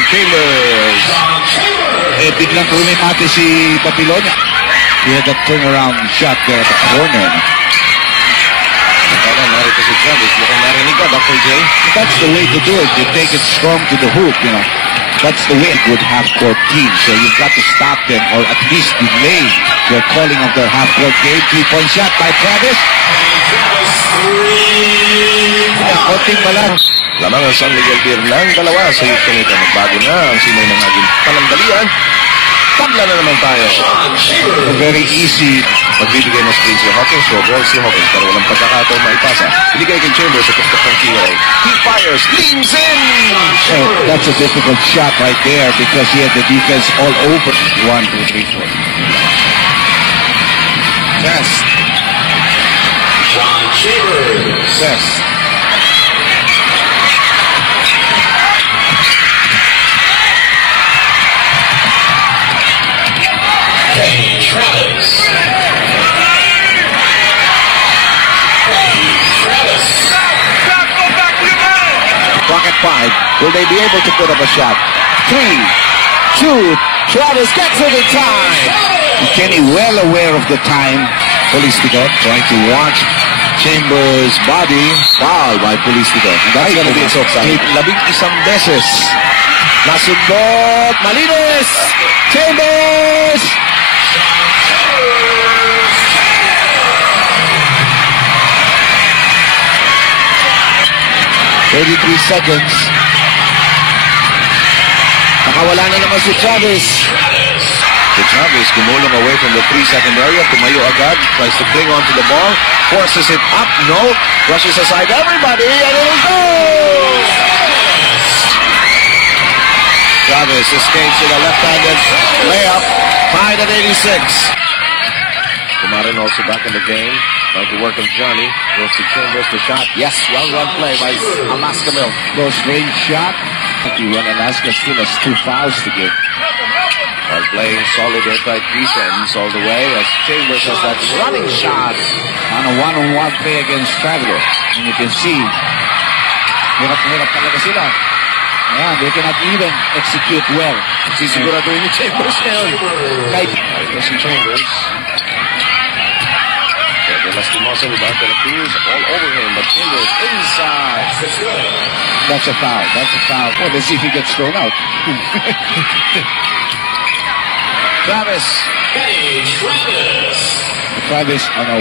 si Chambers. Eh, biglang rumimate si Babilonia. He had a turnaround shot there at the corner. Narito si Travis. Mukhang narinig ka, Dr. J. That's the way to do it. You take it strong to the hoop, you know. That's the way a good half-court team. So you've got to stop them or at least delay their calling of their half-court game. Three-point shot by Travis. Konting balang. Lamang ang San Miguel Beer ng dalawa sa yutong ito. Nagbago na ang simoy ng aging palandalian. Tabla na naman tayo. Very easy. Magbibigay ng screen si Hawkins. So ball si Hawkins pero walang pagkakataon maipasa. Binigay kay Chambers sa tuktok ng kilo. He fires. Leans in! Oh, that's a difficult shot right there because he had the defense all over. 1, 2, 3, 4. Best. John Chambers. Best. Travis. Clock at 5. Will they be able to put up a shot? 3, 2. Travis gets it in time. Kenny well aware of the time. Polistico trying to watch Chambers' body. Foul by Polistico. That's going to be a soft side. 11 beses. Nasundot. Malinis. Chambers. 33 seconds. Nakawala na naman si Travis. Si Travis gumulong away from the 3-second area. Tumayo agad. Tries to cling on to the ball. Forces it up. No. Rushes aside everybody. And it'll go! Travis escapes with a left-handed layup. Tied at 86. Kumarin also back in the game. Trying to work on Johnny. Goes to Chambers the shot. Yes, well-run play by Alaska Milk. Goes range shot. When Alaska still has 2 fouls to give. While playing solid airtight defense all the way as Chambers has that running shot. On a one-on-one play against Travis. And you can see, hirap talaga sila. Yeah, they cannot even execute well. Sisiguraduhin ni Chambers ngayon. Kahit ito si Chambers. Lastimosa with that appears all over him, but Chambers inside. That's a foul. That's a foul. Well, let's see if he gets thrown out. Travis. Hey, Travis. Travis on a